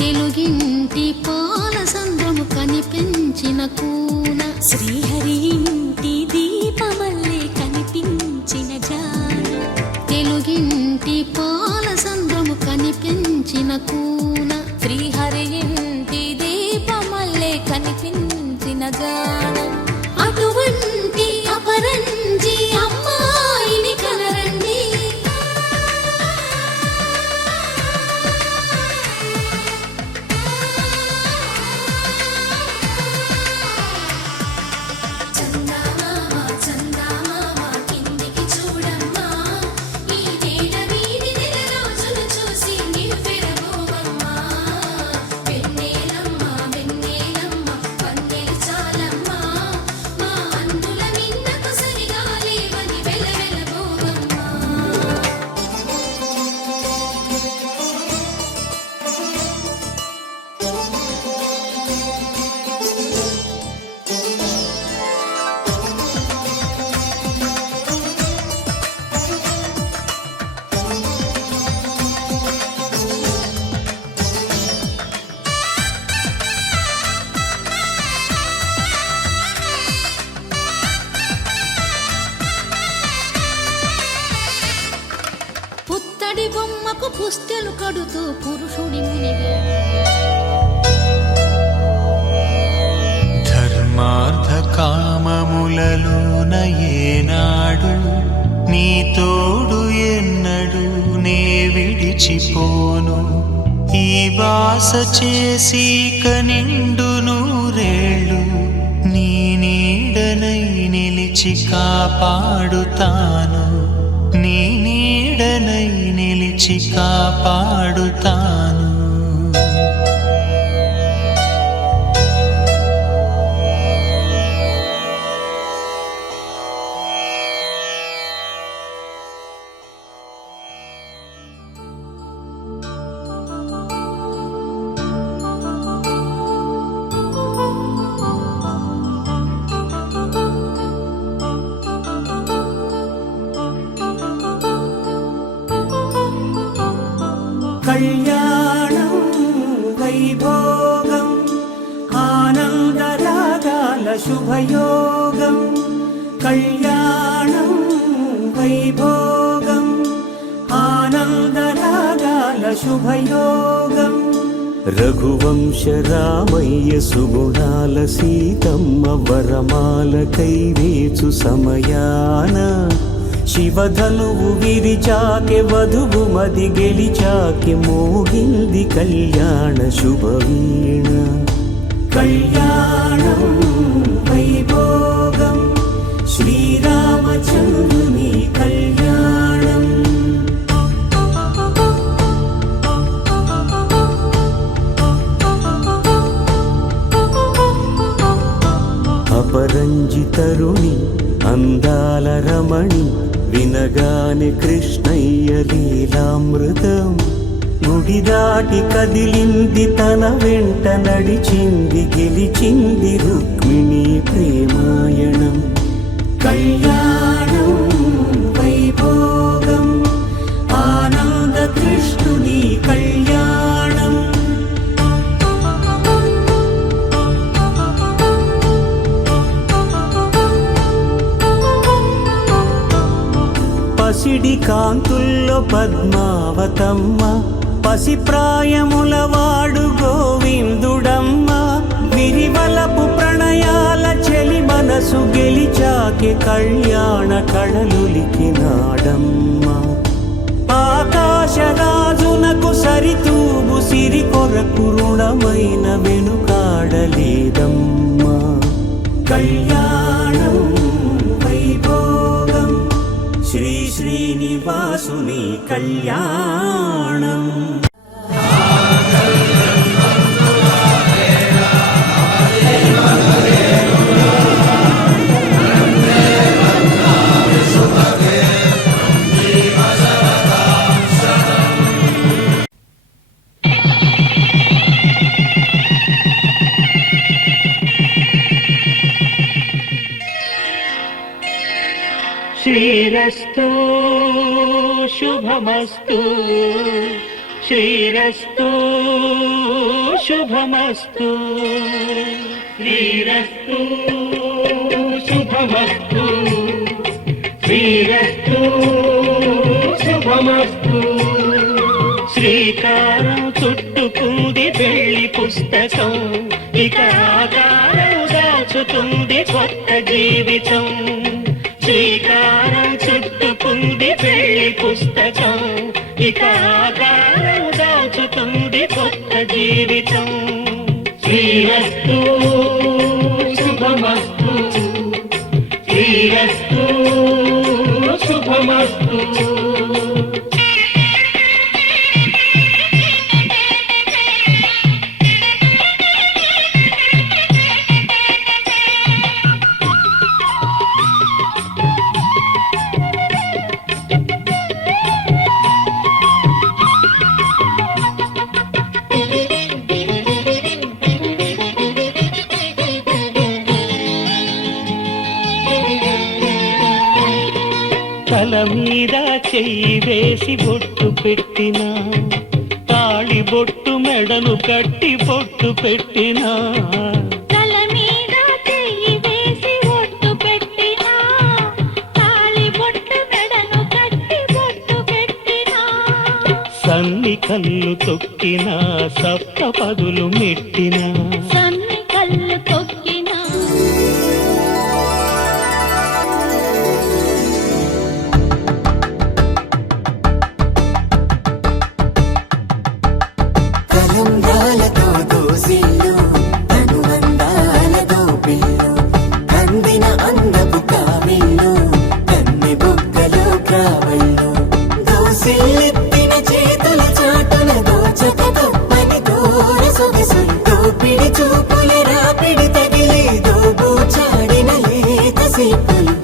తెలుగింటి పాల సంద్రము కనిపించిన కూన శ్రీహరి ఇంటి దీపమల్లే కనిపించిన జాన తెలుగింటి పాల సంద్రము కనిపించిన కూన శ్రీహరి ఇంటి దీపమల్లే కనిపించిన జాన అటువంటి అపరంజి అమ్మాయిని కనరండి పుత్తడి బొమ్మకు పుస్తెలు కడుతూ పురుషుడి మునివే ధర్మార్థ కామములలోన ఏనాడు నీ తోడు ఎన్నడు నే విడిచిపోను ఈ బాస చేసి కనిండు నూరేళ్ళు నీ నీడనై నిలిచి కాపాడుతాను నీ నీడనై నిలిచి కాపాడుతాను కళ్యాణం వైభోగం ఆనందరాగాల శుభయోగం కళ్యాణం వైభోగం ఆనందరాగాల శుభయోగం రఘువంశ రామయ్య సుగుణాల సీతమ్మ వరమాల కైవేచు సమయాన శివధనువు విరిచాకె వధువు మది గెలిచాకె మోగింది కళ్యాణ శుభవీణ కళ్యాణం వైభోగం శ్రీరామచంద్రుని కళ్యాణం అపరంజి తరుణి అందాల రమణి వినగానే కృష్ణయ్య లీలామృతం గుడి దాటి కదిలింది తన వెంట నడిచింది గెలిచింది రుక్మిణి ప్రేమాయణం కళ్యాణం వైభోగం ఆనంద కృష్ణుని కళ్యాణం పసిడి కాంతుల్లో పద్మావతమ్మ పసిప్రాయముల వాడు గోవిందుడమ్మ విరివలపు ప్రణయాల చెలి మనసు గెలిచాకె కళ్యాణ కళలులికినాడమ్మ ఆకాశరాజునకు సరితూబు సిరి కొరకు రుణమైన వెనుకాడలేదమ్మా కళ్యాణం వైభోగం శ్రీ శ్రీనివాసుని కళ్యాణం శ్రీరస్తు శుభమస్తు శ్రీరస్తు శుభమస్తు శ్రీరస్తు శుభమస్తు శ్రీరస్తు శుభమస్తు శ్రీకారం చుట్టుకుంది పెళ్లి పుస్తకం ఇక ఆకారం దాచుతుంది కొత్త జీవితం శ్రీకారం చుట్టుకుంది పెళ్లి పుస్తకం ఇక ఆకారం దాచుతుంది కొత్త జీవితం శ్రీరస్తు శుభమస్తు శ్రీరస్తు శుభమస్తు తల మీద చెయ్యి వేసి బొట్టు పెట్టినా తాళి బొట్టు మెడను కట్టి బొట్టు పెట్టినా తల మీద చెయ్యి వేసి బొట్టు పెట్టినా తాళి బొట్టు మెడను కట్టి బొట్టు పెట్టినా సన్ని కళ్ళు తొక్కినా సప్త పదులు మెట్టినా సన్ని కళ్ళు తొక్కినా కలంగాలతో దోసిల్లు అనుబంధాలతో పిల్లు కందిన అందపు కావిల్లు కన్నె బుగ్గలో క్రావళ్ళు దోసిల్లెత్తిన చేతుల చాటున దోచక తప్పని దూర సొగసులు దోపిడి చూపుల రాపిడి తగిలి దోబూచాడిన లేత సీపులు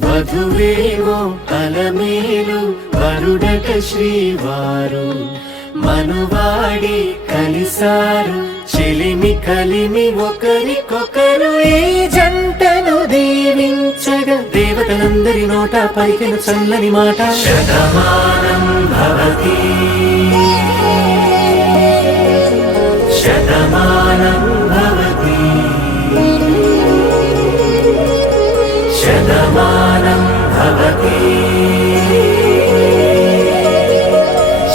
వధువేమో అలమేలు వరుడట శ్రీవారు మనువాడి కలిసారు చెలిమి కలిమి ఒకరికొకరు ఈ జంటను దీవించగా దేవతలందరి నోట పలికిన చల్లని మాట శతమానం భవతి శతమానం భవతి శతమానం భవతి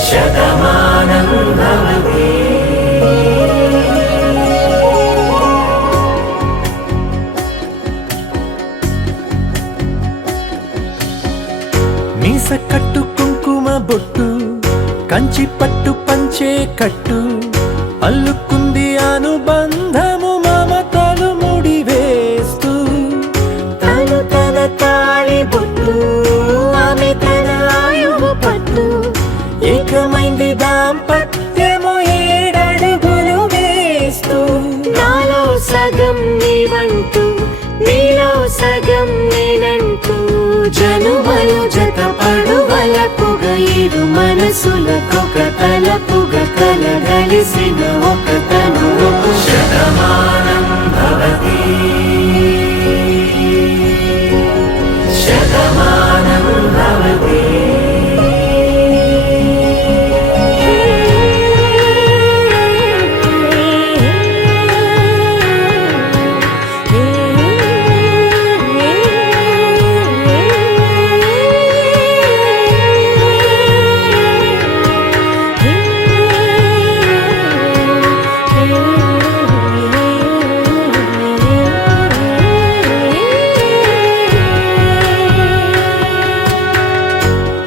శతమానం భవతి మీస కట్టు కుంకుమ బొట్టు కంచి పట్టు పంచే కట్టు అల్లుకుంది అనుబంధము మమతలు ముడివేస్తూ తను తన తాళి బొట్టు ఆమె తన ఆయువు పట్టు ఏకమైంది దాంపత్యము ఏడడుగులు వేస్తూ నాలో సగం నీవంటూ నీలో సగం నేనంటూ జనుమలు జత పడువలపుగ ఇరు మనసులకొక తలపుగ కలగలిసిన ఒక తను శతమానం భవతి శతమానం భవతి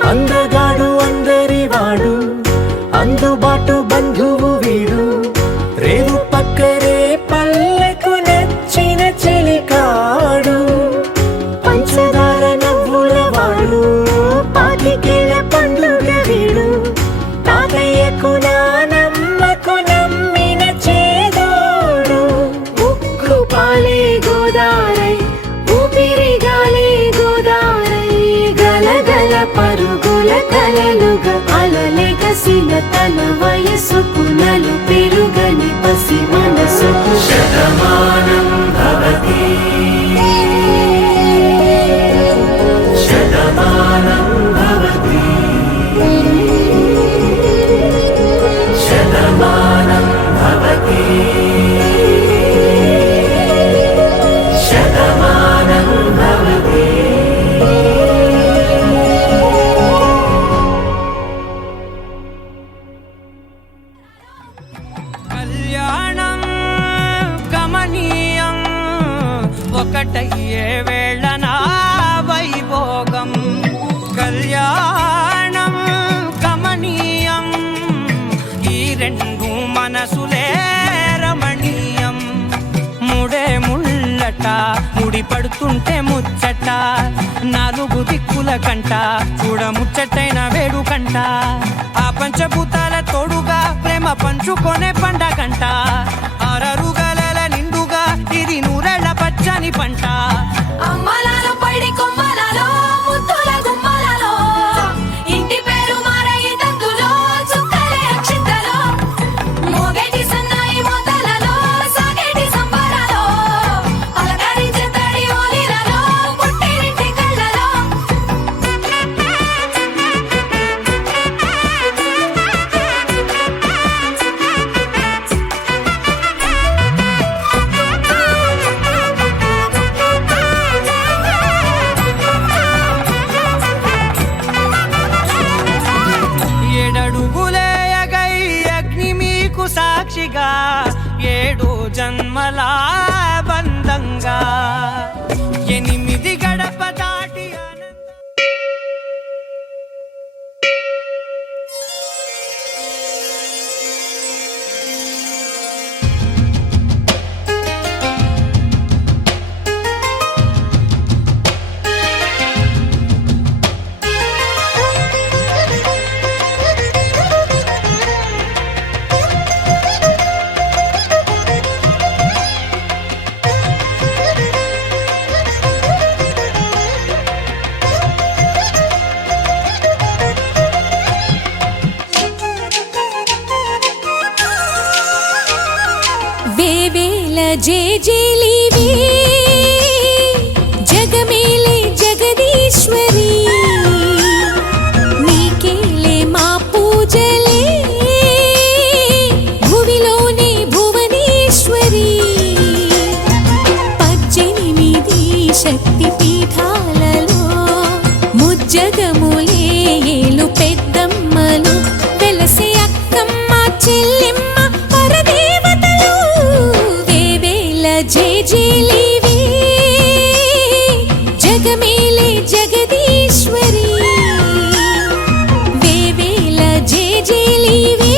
అందగాడు అందరివాడు అందుబాటు బంధువు వీడు రేవు పక్కరే పల్లెకు నచ్చిన చెలికాడు పంచదార నవ్వుల వాడు పాతికేల పండుగ వీడు తాతయ్యకు నానమ్మకు నమ్మిన చేదోడు ఉక్కు పాలే గోదారై ఊపిరి గాలే గోదారై గలగల పరుగుల కలలుగా అలలెగసిన తన వయసుకు నలు పెరుగని పసి మనసుకు శతమానం భవతి శతమానం భవతి శతమానం భవతి శతమానం భవతి. కళ్యాణం గమనీయం ఒకటయ్యే వేళనా వైభోగం కళ్యాణం గమనీయం ఈ రెండు మనసులే రమణీయం ముడే ముళ్ళట ముడి పడుతుంటే ముచ్చట నాలుగు దిక్కుల కంట చూడ ముచ్చటైన వేడుకంట ఆ పంచభూతాల తోడుగా ప్రేమ పంచుకొనే పండగంట ఆరరుగల నిండుగా ఇది నూరెళ్ళ పచ్చని పంట అమ్మలాలో పడి కొమ్మలలో ముద్దుల గుమ్మలలో ఇంటి పేరు మారయి తందులో చుక్కలే అక్షింతలో మోగేటి సన్నాయి మోతలలో సాగేటి సంబరాలో అలకరించే తడి ఓలిలలో పుట్టినింటి కళ్ళలో ఏడడుగులేయగై అగ్ని మీకు సాక్షిగా ఏడు జన్మల బంధంగా 8 గడప దాటి వేవేల జేజేలివి జగమేలే జగదీశ్వరి నీకేలే మా పూజలే భువిలోనే భువనేశ్వరి 18 శక్తి పీఠాలలో ముజ్జగములే ఏలు పెద్దమ్మలు వెలసే అక్కమ్మ చెల్లెమ్మ పరదేవతలు వేవేల జేజేలివి జగమేలే జగదీశ్వరి వేవేల జేజేలివి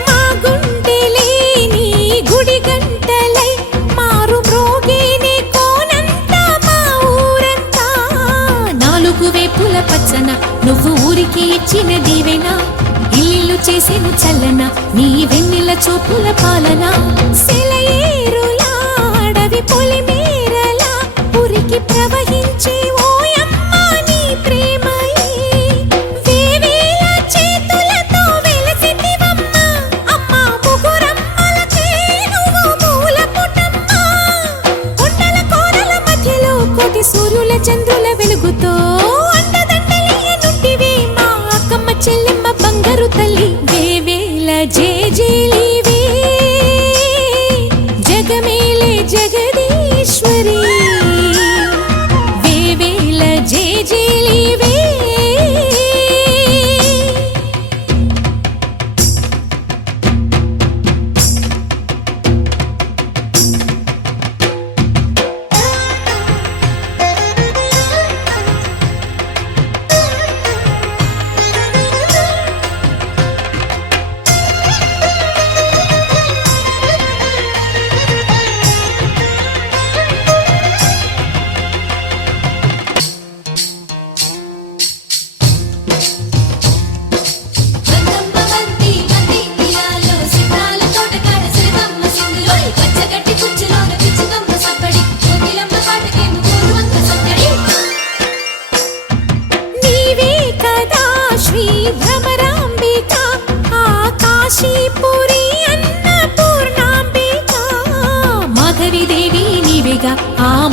మా గుండెలేని గుడి గంటలై మారు మ్రోగేనే కోనంతా మా ఊరంతా నాలుగు వేపుల పచ్చన నువ్వు ఊరికి ఇచ్చిన దీవెన ఇల్లు చేసేను చల్లన నీ వెన్నెల చూపుల పాలన సెలయేరులా అడవి పొలిమేరలా ఉరికి ప్రవహించే ఓయమ్మ నీ ప్రేమయే వేవేల చేతులతో వెలసితివమ్మ అమ్మ ముగురమ్మలకే నువ్వు మూల పుటమ్మ కొండల కోరల మధ్యలో కోటి సూర్యుల చంద్రుల వెలుగుతో అండదండలియనుంటివి మా అక్కమ్మ చెల్లెమ్మ బంగారు తల్లి వేవేల జేజేలివి జగమేలే జగదీశ్వరి వేవేల జేజేలివి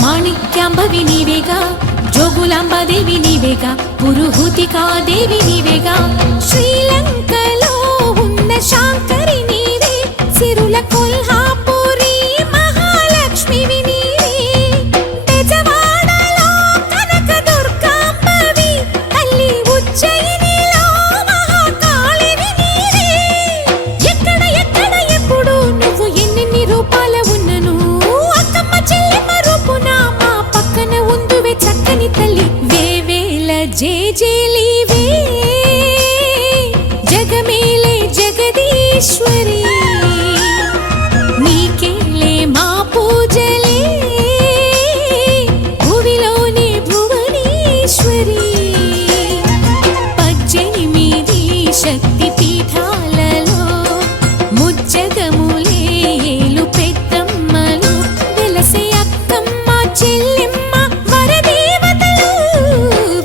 మాణిక్యాంబవి నీవేగా, జోగులాంబాదేవి నీవేగా, పురుహూతికాదేవి నీవేగా, శ్రీలంకలో ఉన్న శాంకరి నీవే, సిరుల కొల్హాపురి మహాలక్ష్మివి నీవే, బెజవాడలో కనకదుర్గాంబవి, తల్లి ఉజ్జయినిలో మహాకాళివి నీవే. ఎక్కడ ఎక్కడ ఎప్పుడు నువ్వు ఎన్నెన్ని రూపాల ఉన్నను, అక్కమ్మ చెల్లెమ్మ రూపున మా పక్కన ఉందువే చక్కని తల్లి. వేవేల జేజేలివే, జగమేలే జగదీశ్వరి, నీకేలే మా పూజలే, భువిలోనే భువనేశ్వరి. 18 శక్తి పీఠాలలో ముజ్జగములే ఏలు పెద్దమ్మలు, వెలసే అక్కమ్మ చెల్లెమ్మ వరదేవతలు.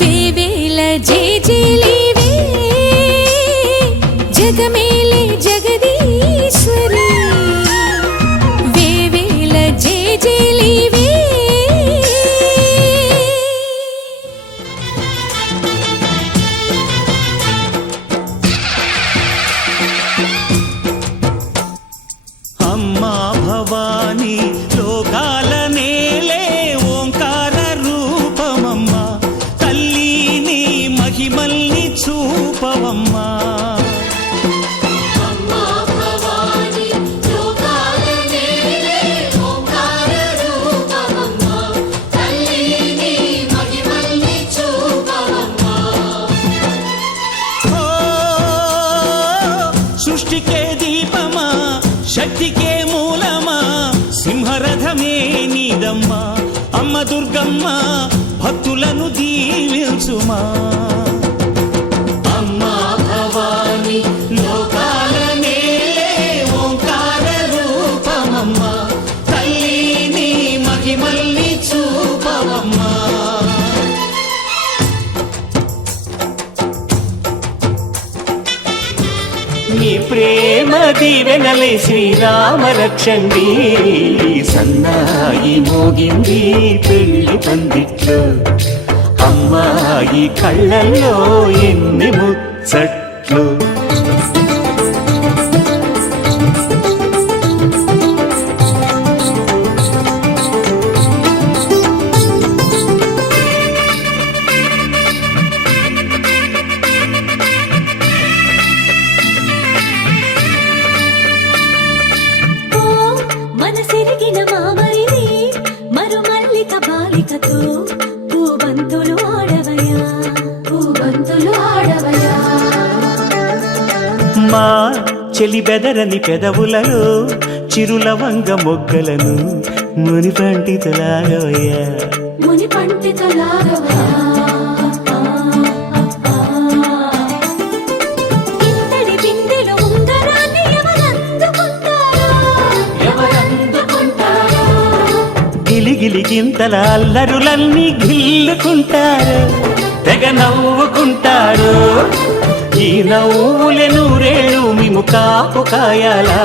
వేవేల జేజేలివే, జగమేలే జగదీశ్వరి, వేవేల జేజేలివే. అమ్మా భవానీ లోకాల నేలే ఓంకార రూపమమ్మా, తల్లి నీ మహిమల్ని చూపవమ్మా. ఓ, సృష్టికే దీపమా, శక్తికే మూలమా, సింహరథమే నీదమ్మా, అమ్మ దుర్గమ్మ భక్తులను దీవించుమా. అమ్మా భవాని లోకాల నేలే ఓంకార రూపమమ్మా, తల్లి నీ మహిమల్ని చూపవమ్మా. నీ ప్రేమ దీవెనలే శ్రీరామ రక్షండి, సన్నాయి మోగింది పెళ్లి పందిట్లో, అమ్మాయి కళ్ళల్లో ఎన్ని ముచ్చట్లు. ఓ మనసిరిగిన మామరిది, మరుమల్లిక బాలికతో పూబంతులు ఆడవయా, పూబంతులు ఆడవయా. మా చెలి బెదరని పెదవులలో చిరులవంగ మొగ్గలను మునిపంటితలాగవయ్యా, ముని పండితులాగవయా. ఇంతటి బిందెలో ఉంగరాన్ని ఎవరందుకుంటారో, గిలిగిలి గింతల అల్లరులన్నీ గిల్లుకుంటారు, తెగ నవ్వుకుంటారు. ఈ నవ్వులే నూరేళ్ళు మీ ముఖాపు కాయాలా.